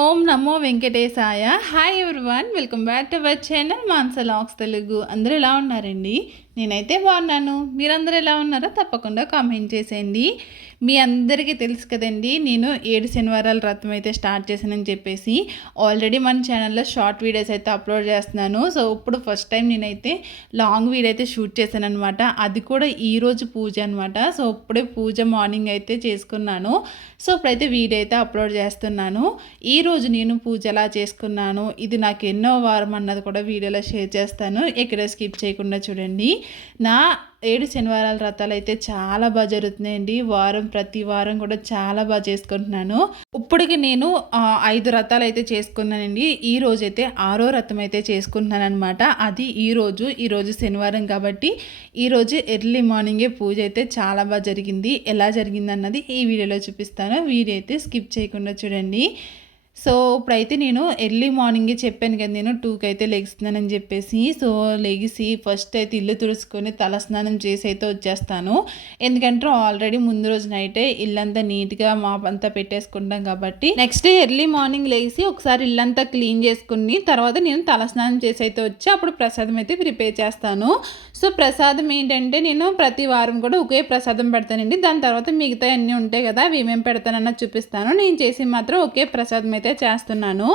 ఓం నమో వెంకటేశాయ. Hi everyone, welcome back to our channel Manasa vlogs Telugu. అందరూ ఎలా ఉన్నారండి? నేనైతే బాగున్నాను. మీరందరూ ఎలా ఉన్నారో తప్పకుండా కామెంట్ చేసేయండి. మీ అందరికీ తెలుసు కదండి, నేను 7 శనివారాల వ్రతం అయితే స్టార్ట్ చేశానని చెప్పేసి. ఆల్రెడీ మన ఛానల్లో షార్ట్ వీడియోస్ అయితే అప్లోడ్ చేస్తున్నాను. సో ఇప్పుడు ఫస్ట్ టైం నేనైతే లాంగ్ వీడియో అయితే షూట్ చేశాను అనమాట. అది కూడా ఈరోజు పూజ అనమాట. సో ఇప్పుడే పూజ మార్నింగ్ అయితే చేసుకున్నాను. సో ఇప్పుడైతే వీడియో అయితే అప్లోడ్ చేస్తున్నాను. ఈరోజు నేను పూజ ఎలా చేసుకున్నాను, ఇది నాకు ఎన్నో వారం అన్నది కూడా వీడియోలో షేర్ చేస్తాను. ఎక్కడ స్కిప్ చేయకుండా చూడండి. నా 7 శనివారాల వ్రతాలు అయితే చాలా బాగా జరుగుతున్నాయండి. ప్రతి వారం కూడా చాలా బాగా చేసుకుంటున్నాను. ఇప్పటికి నేను 5 వ్రతాలు అయితే చేసుకున్నానండి. ఈ రోజు అయితే 6వ వ్రతం అయితే చేసుకుంటున్నాను అనమాట. అది ఈరోజు శనివారం కాబట్టి ఈరోజు ఎర్లీ మార్నింగే పూజ అయితే చాలా బాగా జరిగింది. ఎలా జరిగింది అన్నది ఈ వీడియోలో చూపిస్తాను. వీడియో అయితే స్కిప్ చేయకుండా చూడండి. సో ఇప్పుడైతే నేను ఎర్లీ మార్నింగే చెప్పాను కదా, నేను 2కి అయితే లెగుస్తున్నానని చెప్పేసి. సో లెగిసి ఫస్ట్ అయితే ఇల్లు తుడుచుకొని తలస్నానం చేసి అయితే వచ్చేస్తాను. ఎందుకంటే ఆల్రెడీ ముందు రోజు నైటే ఇల్లంతా నీట్గా మాప్ అంతా పెట్టేసుకుంటాం కాబట్టి నెక్స్ట్ డే ఎర్లీ మార్నింగ్ లేచి ఒకసారి ఇల్లంతా క్లీన్ చేసుకుని తర్వాత నేను తలస్నానం చేసి అయితే వచ్చి అప్పుడు ప్రసాదం అయితే ప్రిపేర్ చేస్తాను. సో ప్రసాదం ఏంటంటే నేను ప్రతి వారం కూడా ఒకే ప్రసాదం పెడతానండి. దాని తర్వాత మిగతా అన్నీ ఉంటాయి కదా, అవి ఏమేమి పెడతానన్నది చూపిస్తాను. నేను చేసి మాత్రం ఒకే ప్రసాదం అయితే చేస్తున్నాను.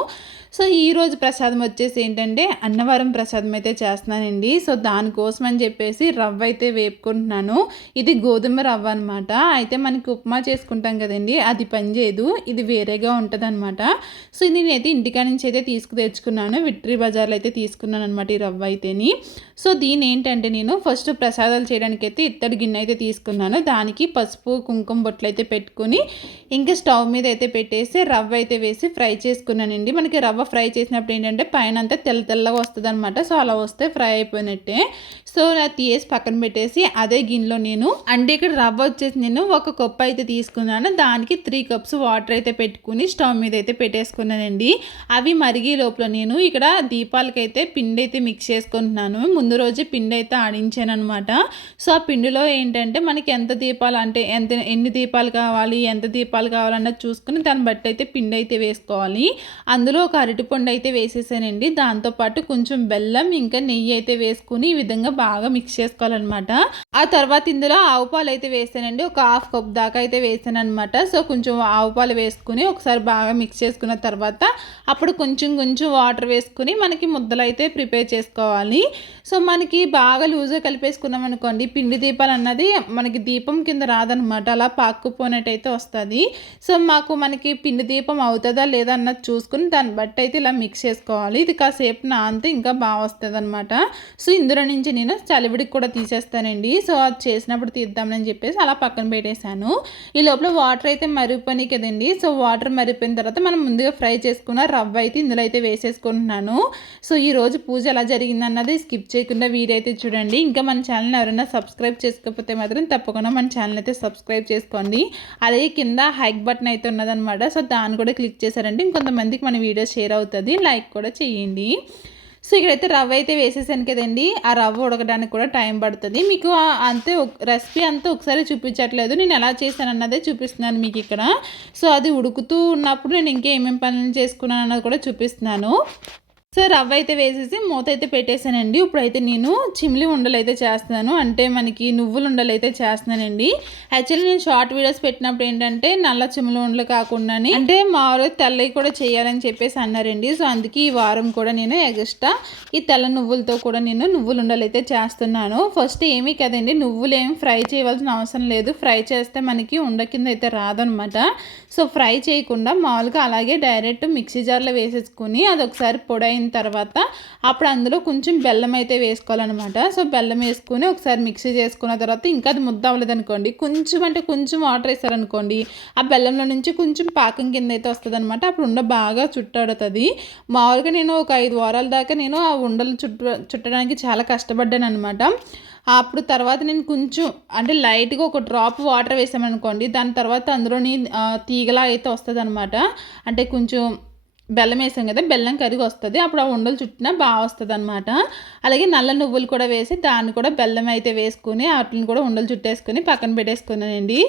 సో ఈరోజు ప్రసాదం వచ్చేసి ఏంటంటే అన్నవరం ప్రసాదం అయితే చేస్తున్నానండి. సో దానికోసం అని చెప్పేసి రవ్వ అయితే వేపుకుంటున్నాను. ఇది గోధుమ రవ్వ అనమాట. అయితే మనకి ఉప్మా చేసుకుంటాం కదండి, అది పనిచేయదు, ఇది వేరేగా ఉంటుంది అనమాట. సో ఇది నేనైతే ఇంటికా నుంచి అయితే తెచ్చుకున్నాను. విక్టరీ బజార్లో అయితే తీసుకున్నాను అనమాట ఈ రవ్వ అయితేని. సో దీని ఏంటంటే నేను ఫస్ట్ ప్రసాదాలు చేయడానికి అయితే ఇత్తడి గిన్నె అయితే తీసుకున్నాను. దానికి పసుపు కుంకుమ బొట్లు అయితే పెట్టుకుని ఇంకా స్టవ్ మీద అయితే పెట్టేసి రవ్వ అయితే వేసి ఫ్రై చేసుకున్నానండి. మనకి రవ్వ ఫ్రై చేసినప్పుడు ఏంటంటే పైన అంతా తెల్లగా వస్తుంది అనమాట. సో అలా వస్తే ఫ్రై అయిపోయినట్టే. సో అది తీసి పక్కన పెట్టేసి అదే గిన్నెలో నేను అంటే ఇక్కడ రవ్వ వచ్చేసి నేను 1 కప్పు అయితే తీసుకున్నాను. దానికి 3 కప్స్ వాటర్ అయితే పెట్టుకుని స్టవ్ మీద అయితే పెట్టేసుకున్నానండి. అవి మరిగే లోపల నేను ఇక్కడ దీపాలకైతే పిండి అయితే మిక్స్ చేసుకుంటున్నాను. ముందు రోజు పిండి అయితే ఆడించాను అనమాట. సో ఆ పిండిలో ఏంటంటే మనకి ఎంత దీపాలు అంటే ఎన్ని దీపాలు కావాలి, ఎంత దీపాలు కావాలన్నది చూసుకుని దాన్ని బట్టి అయితే పిండి అయితే వేసుకోవాలి. అందులో ఒక అరటిపండు అయితే వేసేసానండి. దాంతోపాటు కొంచెం బెల్లం ఇంకా నెయ్యి అయితే వేసుకుని ఈ విధంగా బాగా మిక్స్ చేసుకోవాలన్నమాట. ఆ తర్వాత ఇందులో ఆవు పాలు అయితే వేసానండి. ఒక 1/2 కప్ దాకా అయితే వేసాను అనమాట. సో కొంచెం ఆవు పాలు వేసుకుని ఒకసారి బాగా మిక్స్ చేసుకున్న తర్వాత అప్పుడు కొంచెం వాటర్ వేసుకుని మనకి ముద్దలు అయితే ప్రిపేర్ చేసుకోవాలి. సో మనకి బాగా లూజ్గా కలిపేసుకున్నాం అనుకోండి, పిండి దీపాలు అన్నది మనకి దీపం కింద రాదనమాట, అలా పాక్కుపోయినట్టయితే వస్తుంది. సో మనకి పిండి దీపం అవుతుందా లేదా అన్నది చూసుకుని దాన్ని బట్టి అయితే ఇలా మిక్స్ చేసుకోవాలి. ఇది కాసేపు నానితే ఇంకా బాగా వస్తుంది అనమాట. సో ఇందులో నుంచి నేను చలివిడికి కూడా తీసేస్తానండి. సో అది చేసినప్పుడు తీద్దామని చెప్పేసి అలా పక్కన పెట్టేశాను. ఈ లోపల వాటర్ అయితే మరిగిపోయినాయి కదండి. సో వాటర్ మరిగిపోయిన తర్వాత మనం ముందుగా ఫ్రై చేసుకున్న రవ్వ అయితే ఇందులో అయితే వేసేసుకుంటున్నాను. సో ఈరోజు పూజ ఎలా జరిగింది అన్నది స్కిప్ చేయకుండా వీడియో అయితే చూడండి. ఇంకా మన ఛానల్ ఎవరైనా సబ్స్క్రైబ్ చేసుకోకపోతే మాత్రం తప్పకుండా మన ఛానల్ అయితే సబ్స్క్రైబ్ చేసుకోండి. అలాగే కింద హైక్ బటన్ అయితే ఉన్నదనమాట. సో దాన్ని కూడా క్లిక్ చేశారంటే ఇంకొంతమందికి మన వీడియో షేర్ అవుతుంది, లైక్ కూడా చేయండి. సో ఇక్కడైతే రవ్వ అయితే వేసేసాను కదండి. ఆ రవ్వ ఉడకడానికి కూడా టైం పడుతుంది. మీకు అంతే రెసిపీ అంతా ఒకసారి చూపించట్లేదు, నేను ఎలా చేశాను అన్నదే చూపిస్తున్నాను మీకు ఇక్కడ. సో అది ఉడుకుతూ ఉన్నప్పుడు నేను ఇంకేమేమి పనులు చేసుకున్నాను అన్నది కూడా చూపిస్తున్నాను. సో రవ్వ అయితే వేసేసి మూత అయితే పెట్టేశానండి. ఇప్పుడైతే నేను చిమ్లి ఉండలు అయితే చేస్తున్నాను, అంటే మనకి నువ్వులు ఉండలు అయితే చేస్తున్నానండి. యాక్చువల్లీ నేను షార్ట్ వీడియోస్ పెట్టినప్పుడు ఏంటంటే నల్ల చిమ్లి ఉండలు కాకుండా అంటే మామూలు తెల్లవి కూడా చేయాలని చెప్పేసి అన్నారండి. సో అందుకే ఈ వారం కూడా నేను ఎక్స్ట్రా ఈ తెల్ల నువ్వులతో కూడా నేను నువ్వులు ఉండలు అయితే చేస్తున్నాను. ఫస్ట్ ఏమీ కదండి, నువ్వులు ఏమి ఫ్రై చేయవలసిన అవసరం లేదు. ఫ్రై చేస్తే మనకి ఉండ కింద అయితే రాదనమాట. సో ఫ్రై చేయకుండా మామూలుగా అలాగే డైరెక్ట్ మిక్సీ జార్లో వేసేసుకుని అది ఒకసారి పొడైన తర్వాత అప్పుడు అందులో కొంచెం బెల్లం అయితే వేసుకోవాలన్నమాట. సో బెల్లం వేసుకుని ఒకసారి మిక్సీ చేసుకున్న తర్వాత ఇంకా అది ముద్ద అవ్వలేదు అనుకోండి, కొంచెం వాటర్ వేసారనుకోండి, ఆ బెల్లంలో నుంచి కొంచెం పాకం కింద అయితే వస్తుంది అనమాట. అప్పుడు ఉండ బాగా చుట్టాడుతుంది. మామూలుగా నేను ఒక 5 వారాల దాకా నేను ఆ ఉండలు చుట్టడానికి చాలా కష్టపడ్డాను అనమాట. అప్పుడు తర్వాత నేను కొంచెం అంటే లైట్గా ఒక డ్రాప్ వాటర్ వేసామనుకోండి, దాని తర్వాత అందులోని తీగలా అయితే వస్తుంది అనమాట. అంటే కొంచెం బెల్లం వేసాం కదా, బెల్లం కరిగి వస్తుంది. అప్పుడు ఆ ఉండలు చుట్టినా బాగా వస్తుంది అనమాట. అలాగే నల్ల నువ్వులు కూడా వేసి దాన్ని కూడా బెల్లం అయితే వేసుకుని వాటిని కూడా ఉండలు చుట్టేసుకుని పక్కన పెట్టేసుకున్నానండి.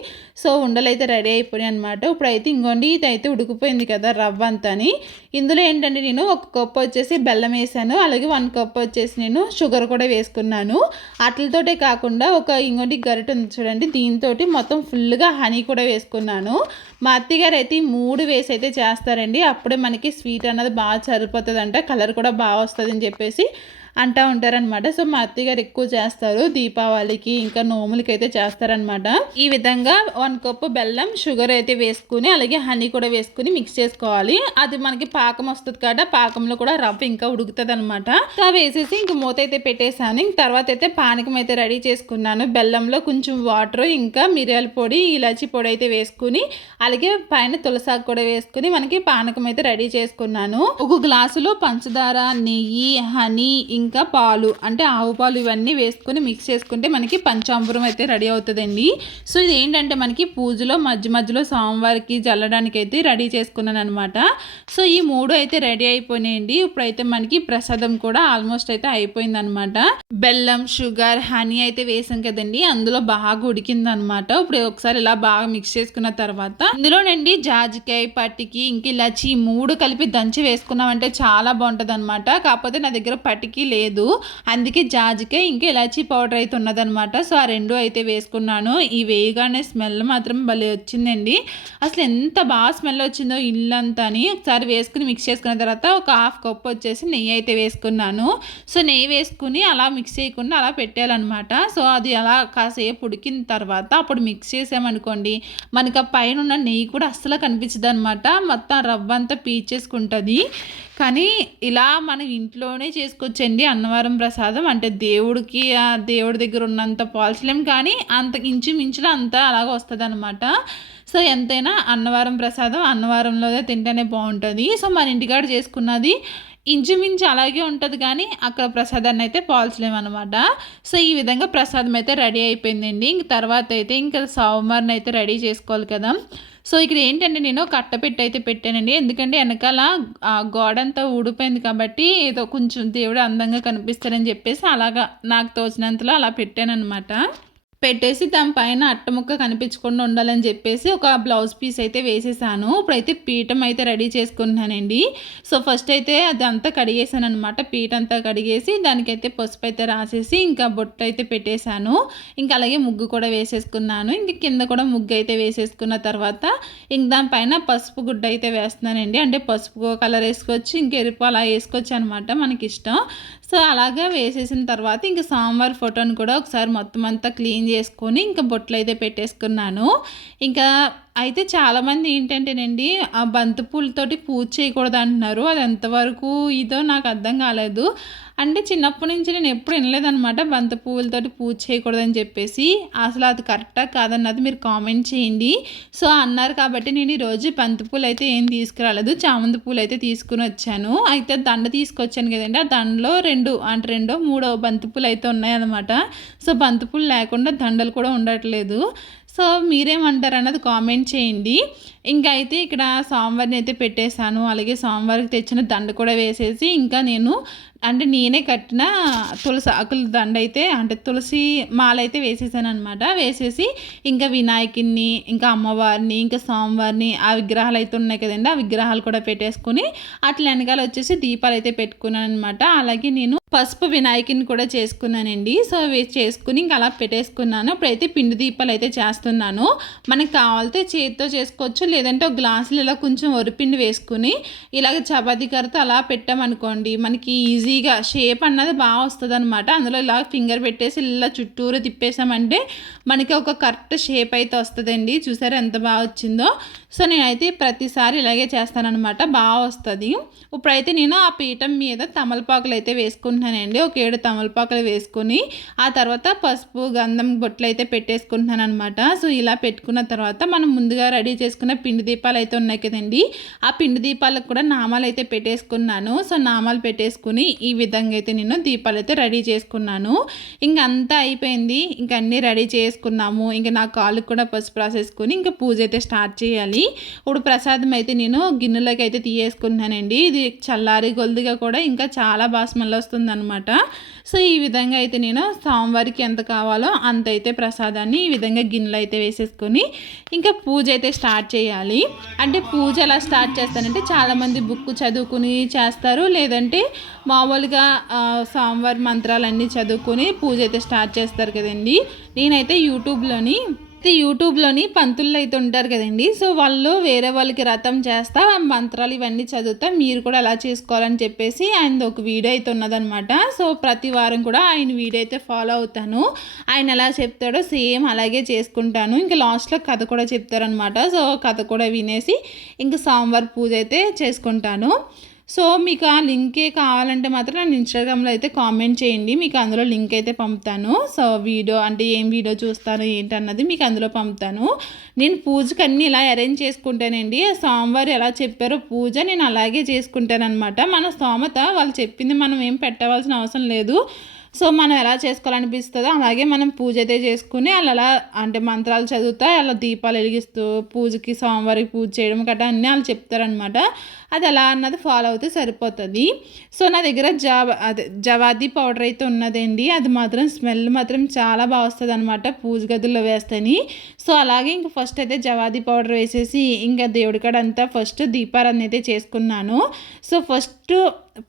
సో ఉండలు అయితే రెడీ అయిపోయాయి అనమాట. ఇప్పుడైతే ఇంకోండి ఇది అయితే ఉడికిపోయింది కదా రవ్వ అంతాని. ఇందులో ఏంటంటే నేను 1 కప్పు వచ్చేసి బెల్లం వేసాను. అలాగే 1 కప్పు వచ్చేసి నేను షుగర్ కూడా వేసుకున్నాను. వాటితోటే కాకుండా ఇంకోటి గరిటె ఉంది చూడండి, దీంతో మొత్తం ఫుల్గా హనీ కూడా వేసుకున్నాను. మా అత్తగారు అయితే 3 వేసి అయితే చేస్తారండి. అప్పుడే మనకి స్వీట్ అన్నది బాగా సరిపోతుందంట, కలర్ కూడా బాగా వస్తుందని చెప్పేసి అంటూ ఉంటారనమాట. సో మా అత్తగారు ఎక్కువ చేస్తారు, దీపావళికి ఇంకా నోములకి అయితే చేస్తారనమాట. ఈ విధంగా 1 కప్పు బెల్లం, షుగర్ అయితే వేసుకుని అలాగే హనీ కూడా వేసుకుని మిక్స్ చేసుకోవాలి. అది మనకి పాకం వస్తుంది కదా, పాకంలో కూడా రవ్వ ఇంకా ఉడుకుతుంది అనమాట. సో వేసేసి ఇంక మూత అయితే పెట్టేశాను. ఇంక తర్వాత అయితే పానకం అయితే రెడీ చేసుకున్నాను. బెల్లంలో కొంచెం వాటర్, ఇంకా మిరియాల పొడి, ఇలాచి పొడి అయితే వేసుకుని అలాగే పైన తులసాకు కూడా వేసుకుని మనకి పానకం అయితే రెడీ చేసుకున్నాను. 1 గ్లాసులో పంచదార, నెయ్యి, హనీ ఇంకా పాలు అంటే ఆవు పాలు ఇవన్నీ వేసుకొని మిక్స్ చేసుకుంటే మనకి పంచామృతం అయితే రెడీ అవుతుందండి. సో ఇది ఏంటంటే మనకి పూజలో మధ్యలో స్వామివారికి జల్లడానికి అయితే రెడీ చేసుకున్నాను అనమాట. సో ఈ 3 అయితే రెడీ అయిపోయినాయండి. ఇప్పుడైతే మనకి ప్రసాదం కూడా ఆల్మోస్ట్ అయితే అయిపోయింది అనమాట. బెల్లం, షుగర్, హనీ అయితే వేసాం కదండి, అందులో బాగా ఉడికింది అనమాట. ఇప్పుడు ఒకసారి ఇలా బాగా మిక్స్ చేసుకున్న తర్వాత ఇందులోనండి జాజికాయ, పట్టికి ఇంక ఇలాచి 3 కలిపి దంచి వేసుకున్నామంటే చాలా బాగుంటుంది అనమాట. కాకపోతే నా దగ్గర పట్టికి లేదు, అందుకే జాజికాయ ఇంకా ఇలాచీ పౌడర్ అయితే ఉన్నదనమాట. సో ఆ 2 అయితే వేసుకున్నాను. ఈ వేయగానే స్మెల్ మాత్రం భలే వచ్చిందండి. అసలు ఎంత బాగా స్మెల్ వచ్చిందో ఇల్లంతా అని. ఒకసారి వేసుకుని మిక్స్ చేసుకున్న తర్వాత 1/2 కప్పు వచ్చేసి నెయ్యి అయితే వేసుకున్నాను. సో నెయ్యి వేసుకుని అలా మిక్స్ చేయకుండా అలా పెట్టాలన్నమాట. సో అది అలా కాసేపు ఉడికిన తర్వాత అప్పుడు మిక్స్ చేసామనుకోండి, మనకి ఆ పైన ఉన్న నెయ్యి కూడా అస్సలు కనిపించదు అనమాట. మొత్తం రవ్వ అంతా పీల్చేసుకుంటుంది. కానీ ఇలా మనం ఇంట్లోనే చేసుకోవచ్చండి అన్నవరం ప్రసాదం. అంటే దేవుడికి దేవుడి దగ్గర ఉన్నంత పోల్చలేం, కానీ అంత ఇంచుమించులో అంతా అలాగ వస్తుంది అనమాట. సో ఎంతైనా అన్నవరం ప్రసాదం అన్నవరంలోనే తింటేనే బాగుంటుంది. సో మన ఇంటికాడ చేసుకున్నది ఇంచుమించు అలాగే ఉంటుంది, కానీ అక్కడ ప్రసాదాన్ని అయితే పోల్చలేమన్నమాట. సో ఈ విధంగా ప్రసాదం అయితే రెడీ అయిపోయిందండి. ఇంక తర్వాత అయితే ఇంకా సాంబార్ని అయితే రెడీ చేసుకోవాలి కదా. సో ఇక్కడ ఏంటంటే నేను కట్టపెట్టి అయితే పెట్టానండి, ఎందుకంటే వెనకాల గోడంతా ఊడిపోయింది కాబట్టి ఏదో కొంచెం దేవుడు అందంగా కనిపిస్తారని చెప్పేసి అలాగా నాకు తోచినంతలో అలా పెట్టానన్నమాట. పెట్టేసి దానిపైన అట్టముక్క కనిపించకుండా ఉండాలని చెప్పేసి ఒక బ్లౌజ్ పీస్ అయితే వేసేసాను. ఇప్పుడైతే పీఠం అయితే రెడీ చేసుకుంటున్నానండి. సో ఫస్ట్ అయితే అదంతా కడిగేసాను అనమాట. పీట అంతా కడిగేసి దానికైతే పసుపు అయితే రాసేసి ఇంకా బొట్టు అయితే పెట్టేశాను. ఇంకా అలాగే ముగ్గు కూడా వేసేసుకున్నాను. ఇంక కింద కూడా ముగ్గు అయితే వేసేసుకున్న తర్వాత ఇంక దానిపైన పసుపు గుడ్డ అయితే వేస్తున్నానండి. అంటే పసుపు కలర్ వేసుకోవచ్చు, ఇంక ఎరుపు అలా వేసుకోవచ్చు అనమాట, మనకి ఇష్టం. సో అలాగా వేసేసిన తర్వాత ఇంకా సాంబార్ ఫోటోని కూడా ఒకసారి మొత్తం అంతా క్లీన్ చేసుకొని ఇంకా బొట్లు అయితే పెట్టేసుకున్నాను. ఇంకా అయితే చాలామంది ఏంటంటేనండి ఆ బంతిపూలతోటి పూజ చేయకూడదు అంటున్నారు. అది ఎంతవరకు ఇదో నాకు అర్థం కాలేదు. అంటే చిన్నప్పటి నుంచి నేను ఎప్పుడు వినలేదనమాట బంతి పువ్వులతోటి పూజ చేయకూడదని చెప్పేసి. అసలు అది కరెక్టా కాదన్నది మీరు కామెంట్ చేయండి. సో అన్నారు కాబట్టి నేను ఈరోజు బంతి పూలు అయితే ఏం తీసుకురాలేదు, చామంతి పూలు అయితే తీసుకుని వచ్చాను. అయితే దండ తీసుకొచ్చాను కదండి, ఆ దండలో 2-3 బంతి పూలు అయితే ఉన్నాయన్నమాట. సో బంతి పూలు లేకుండా దండలు కూడా ఉండట్లేదు. సో మీరేమంటారు అన్నది కామెంట్ చేయండి. ఇంకా అయితే ఇక్కడ సాంబార్ని అయితే పెట్టేశాను. అలాగే సాంబార్కి తెచ్చిన దండ కూడా వేసేసి ఇంకా నేనే కట్టిన తులసి ఆకుల దండ అయితే అంటే తులసి మాల అయితే వేసేసాను అనమాట. వేసేసి ఇంకా వినాయకుడిని, ఇంకా అమ్మవారిని, ఇంకా స్వామివారిని, ఆ విగ్రహాలు అయితే ఉన్నాయి కదండి, ఆ విగ్రహాలు కూడా పెట్టేసుకుని అట్లా వెనకాల వచ్చేసి దీపాలు అయితే పెట్టుకున్నాను అనమాట. అలాగే నేను పసుపు వినాయకుని కూడా చేసుకున్నానండి. సో చేసుకుని ఇంకా అలా పెట్టేసుకున్నాను. ఇప్పుడైతే పిండి దీపాలు అయితే చేస్తున్నాను. మనకి కావాలితే చేతితో చేసుకోవచ్చు, లేదంటే ఒక గ్లాసులు ఇలా కొంచెం వరిపిండి వేసుకుని ఇలాగ చపాతీ కర్రతో అలా పెట్టామనుకోండి, మనకి ఈజీగా షేప్ అన్నది బాగా వస్తుంది అనమాట. అందులో ఇలా ఫింగర్ పెట్టేసి ఇలా చుట్టూరు తిప్పేసామంటే మనకి ఒక కరెక్ట్ షేప్ అయితే వస్తుందండి. చూసారా ఎంత బాగా వచ్చిందో. సో నేనైతే ప్రతిసారి ఇలాగే చేస్తానన్నమాట, బాగా వస్తుంది. ఇప్పుడైతే నేను ఆ పీఠం మీద తమలపాకులు అయితే వేసుకుంటున్నానండి. ఒక 7 తమలపాకులు వేసుకొని ఆ తర్వాత పసుపు గంధం బొట్లు అయితే పెట్టేసుకుంటున్నాను అనమాట. సో ఇలా పెట్టుకున్న తర్వాత మనం ముందుగా రెడీ చేసుకున్న పిండి దీపాలు అయితే ఉన్నాయి కదండి, ఆ పిండి దీపాలకు కూడా నామాలు అయితే పెట్టేసుకున్నాను. సో నామాలు పెట్టేసుకుని ఈ విధంగా అయితే నేను దీపాలు అయితే రెడీ చేసుకున్నాను. ఇంక అంతా అయిపోయింది, ఇంక అన్నీ రెడీ చేసుకున్నాము. ఇంక నా కాళ్ళకు కూడా పసుపు రాసేసుకొని ఇంకా పూజ అయితే స్టార్ట్ చేయాలి. ఇప్పుడు ప్రసాదం అయితే నేను గిన్నెలోకి అయితే తీయేసుకుంటున్నానండి. ఇది చల్లారి గొల్దిగా కూడా ఇంకా చాలా బాగా స్మెల్ వస్తుందనమాట. సో ఈ విధంగా అయితే నేను స్వామివారికి ఎంత కావాలో అంత అయితే ప్రసాదాన్ని ఈ విధంగా గిన్నెలో అయితే వేసేసుకొని ఇంకా పూజ అయితే స్టార్ట్ చేయాలి. అంటే పూజ ఎలా స్టార్ట్ చేస్తానంటే చాలామంది బుక్ చదువుకుని చేస్తారు, లేదంటే మామూలుగా స్వామివారి మంత్రాలన్నీ చదువుకొని పూజ అయితే స్టార్ట్ చేస్తారు కదండి. నేనైతే యూట్యూబ్లోని పంతుల్లో అయితే ఉంటారు కదండి. సో వాళ్ళు వేరే వాళ్ళకి రథం చేస్తా మంత్రాలు ఇవన్నీ చదువుతా, మీరు కూడా అలా చేసుకోవాలని చెప్పేసి ఆయనది ఒక వీడియో అయితే ఉన్నదనమాట. సో ప్రతి వారం కూడా ఆయన వీడియో అయితే ఫాలో అవుతాను. ఆయన ఎలా చెప్తాడో సేమ్ అలాగే చేసుకుంటాను. ఇంకా లాస్ట్లో కథ కూడా చెప్తారనమాట. సో కథ కూడా వినేసి ఇంకా సోమవారం పూజ అయితే చేసుకుంటాను. సో మీకు ఆ లింకే కావాలంటే మాత్రం నేను ఇన్స్టాగ్రామ్లో అయితే కామెంట్ చేయండి, మీకు అందులో లింక్ అయితే పంపుతాను. సో వీడియో అంటే ఏం వీడియో చూస్తాను ఏంటన్నది మీకు అందులో పంపుతాను. నేను పూజకి అన్నీ ఇలా అరేంజ్ చేసుకుంటానండి. సోమవారం ఎలా చెప్పారో పూజ నేను అలాగే చేసుకుంటాను అనమాట. మన స్తోమత వాళ్ళు చెప్పింది మనం ఏం పెట్టవలసిన అవసరం లేదు. సో మనం ఎలా చేసుకోవాలనిపిస్తుందో అలాగే మనం పూజ అయితే చేసుకుని అలా అంటే మంత్రాలు చదువుతా అలా దీపాలు వెలిగిస్తూ పూజకి సోమవారికి పూజ చేయడం గట్రా అన్నీ వాళ్ళు చెప్తారనమాట. అది ఎలా అన్నది ఫాలో అవుతే సరిపోతుంది. సో నా దగ్గర జవాది పౌడర్ అయితే ఉన్నదండి. అది మాత్రం స్మెల్ మాత్రం చాలా బాగా వస్తుంది అనమాట పూజ గదుల్లో వేస్తేని. సో అలాగే ఇంక ఫస్ట్ అయితే జవాది పౌడర్ వేసేసి ఇంకా దేవుడి కాడ అంతా ఫస్ట్ దీపారాధన అయితే చేసుకున్నాను. సో ఫస్ట్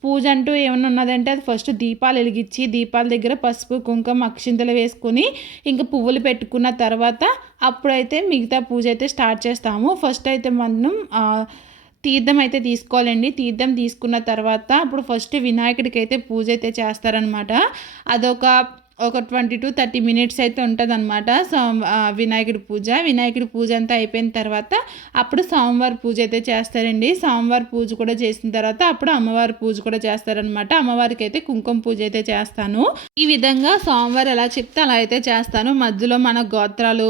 పూజ అంటూ ఏమైనా ఉన్నదంటే అది ఫస్ట్ దీపాలు వెలిగించి దీపాల దగ్గర పసుపు కుంకుమ అక్షింతలు వేసుకొని ఇంకా పువ్వులు పెట్టుకున్న తర్వాత అప్పుడైతే మిగతా పూజ అయితే స్టార్ట్ చేస్తాము. ఫస్ట్ అయితే మనం తీర్థం అయితే తీసుకోవాలండి. తీర్థం తీసుకున్న తర్వాత అప్పుడు ఫస్ట్ వినాయకుడికి అయితే పూజ అయితే చేస్తారనమాట. అదొక 20 to 30 minutes అయితే ఉంటుంది అనమాట. వినాయకుడి పూజ అంతా అయిపోయిన తర్వాత అప్పుడు సోమవారి పూజ అయితే చేస్తారండి. సోమవారి పూజ కూడా చేసిన తర్వాత అప్పుడు అమ్మవారి పూజ కూడా చేస్తారనమాట. అమ్మవారికి అయితే కుంకుమ పూజ అయితే చేస్తాను. ఈ విధంగా సోమవారం ఎలా చెప్తే అలా అయితే చేస్తాను. మధ్యలో మన గోత్రాలు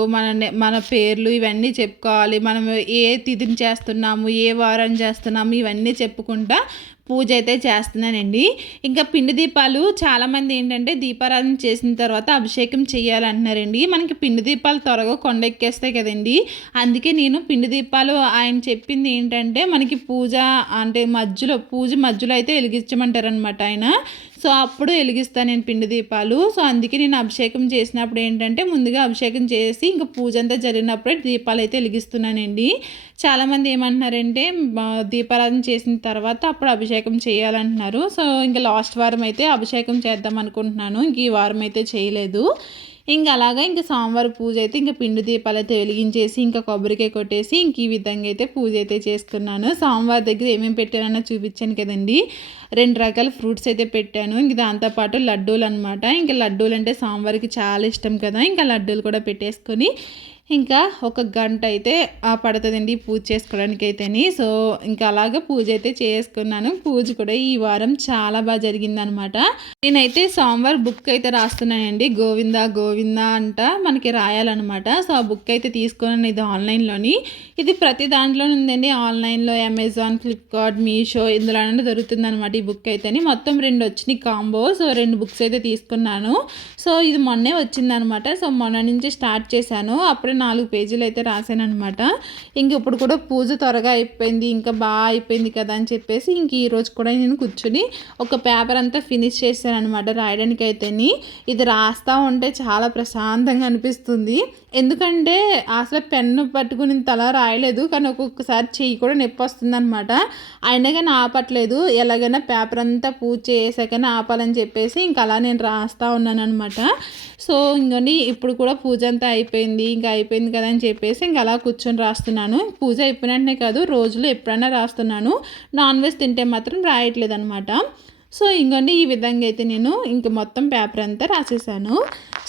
మన పేర్లు ఇవన్నీ చెప్పుకోవాలి. మనం ఏ తిథిని చేస్తున్నాము, ఏ వారం చేస్తున్నాము ఇవన్నీ చెప్పుకుంటా పూజ అయితే చేస్తున్నానండి. ఇంకా పిండి దీపాలు చాలామంది ఏంటంటే దీపారాధన చేసిన తర్వాత అభిషేకం చేయాలంటున్నారండి. మనకి పిండి దీపాలు త్వరగా కొండెక్కేస్తాయి కదండి. అందుకే నేను పిండి దీపాలు ఆయన చెప్పింది ఏంటంటే మనకి పూజ అంటే మధ్యలో అయితే వెలిగించమంటారనమాట ఆయన. సో అప్పుడు వెలిగిస్తాను నేను పిండి దీపాలు. సో అందుకే నేను అభిషేకం చేసినప్పుడు ఏంటంటే ముందుగా అభిషేకం చేసి ఇంకా పూజ అంతా జరిగినప్పుడే దీపాలు అయితే వెలిగిస్తున్నానండి. చాలామంది ఏమంటున్నారంటే దీపారాధన చేసిన తర్వాత అప్పుడు అభిషేకం చేయాలంటున్నారు. సో ఇంకా లాస్ట్ వారం అయితే అభిషేకం చేద్దాం అనుకుంటున్నాను. ఇంక ఈ వారం అయితే చేయలేదు. ఇంకా అలాగా ఇంకా సోమవారం పూజ అయితే ఇంకా పిండి దీపాలు అయితే వెలిగించేసి ఇంకా కొబ్బరికాయ కొట్టేసి ఇంక ఈ విధంగా అయితే పూజ అయితే చేసుకున్నాను. సోమవారం దగ్గర ఏమేమి పెట్టానో చూపించాను కదండి. 2 రకాల ఫ్రూట్స్ అయితే పెట్టాను. ఇంక దాంతోపాటు లడ్డూలు అనమాట. ఇంకా లడ్డూలు అంటే సోమవారికి చాలా ఇష్టం కదా. ఇంకా లడ్డూలు కూడా పెట్టేసుకొని ఇంకా 1 గంట అయితే పడుతుందండి పూజ చేసుకోవడానికి అయితేని. సో ఇంకా అలాగా పూజ అయితే చేసుకున్నాను. పూజ కూడా ఈ వారం చాలా బాగా జరిగిందనమాట. నేనైతే సోమవారం బుక్ అయితే రాస్తున్నానండి. గోవింద గోవింద అంట మనకి రాయాలన్నమాట. సో ఆ బుక్ అయితే తీసుకున్నాను. ఇది ఆన్లైన్లోని, ఇది ప్రతి దాంట్లో ఉందండి. ఆన్లైన్లో అమెజాన్, ఫ్లిప్కార్ట్, మీషో ఇందులోనే దొరుకుతుంది అనమాట. ఈ బుక్ అయితేని మొత్తం 2 వచ్చినాయి కాంబో. సో 2 బుక్స్ అయితే తీసుకున్నాను. సో ఇది మొన్నే వచ్చిందనమాట. సో మొన్న నుంచి స్టార్ట్ చేశాను. అప్పుడే 4 పేజీలు అయితే రాశాను అనమాట. ఇంక ఇప్పుడు కూడా పూజ త్వరగా అయిపోయింది, ఇంకా బాగా అయిపోయింది కదా అని చెప్పేసి ఇంక ఈరోజు కూడా నేను కూర్చుని ఒక పేపర్ అంతా ఫినిష్ చేశాను అనమాట రాయడానికి అయితేని. ఇది రాస్తూ ఉంటే చాలా ప్రశాంతంగా అనిపిస్తుంది. ఎందుకంటే అసలు పెన్ను పట్టుకుని తల రాయలేదు, కానీ ఒక్కొక్కసారి చెయ్యి కూడా నొప్పి వస్తుంది అనమాట. అయినా కానీ ఆపట్లేదు. ఎలాగైనా పేపర్ అంతా పూజ చేసాకనే ఆపాలని చెప్పేసి ఇంక అలా నేను రాస్తూ ఉన్నాను అనమాట. సో ఇంకోండి ఇప్పుడు కూడా పూజ అంతా అయిపోయింది, ఇంకా అయిపోయింది కదా అని చెప్పేసి ఇంక అలా కూర్చొని రాస్తున్నాను. పూజ అయిపోయినట్టే కాదు, రోజులో ఎప్పుడైనా రాస్తున్నాను. నాన్ వెజ్ తింటే మాత్రం రాయట్లేదు అనమాట. సో ఇంకోండి ఈ విధంగా అయితే నేను ఇంక మొత్తం పేపర్ అంతా రాసేసాను.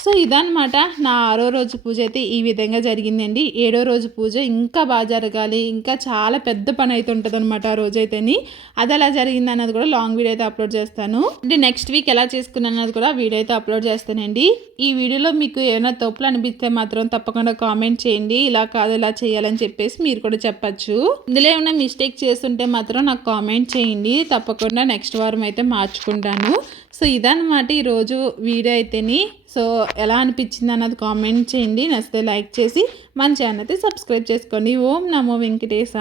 సో ఇదనమాట నా 6వ రోజు పూజ అయితే ఈ విధంగా జరిగిందండి. 7వ రోజు పూజ ఇంకా బాగా జరగాలి, ఇంకా చాలా పెద్ద పని అయితే ఉంటుంది అనమాట ఆ రోజు అయితేని. అది ఎలా జరిగింది అన్నది కూడా లాంగ్ వీడియో అయితే అప్లోడ్ చేస్తాను. అంటే నెక్స్ట్ వీక్ ఎలా చేసుకున్నాను అన్నది కూడా వీడియో అయితే అప్లోడ్ చేస్తానండి. ఈ వీడియోలో మీకు ఏమైనా తప్పులు అనిపిస్తే మాత్రం తప్పకుండా కామెంట్ చేయండి. ఇలా కాదు ఇలా చేయాలని చెప్పేసి మీరు కూడా చెప్పచ్చు. ఇందులో ఏమైనా మిస్టేక్ చేస్తుంటే మాత్రం నాకు కామెంట్ చేయండి. తప్పకుండా నెక్స్ట్ వారం అయితే మార్చుకుంటాను. సో ఇదన్నమాట ఈరోజు వీడియో అయితేని. సో ఎలా అనిపించింది అన్నది కామెంట్ చేయండి. నచ్చితే లైక్ చేసి మన ఛానల్ అయితే సబ్స్క్రైబ్ చేసుకోండి. ఓం నమో వెంకటేశాయ.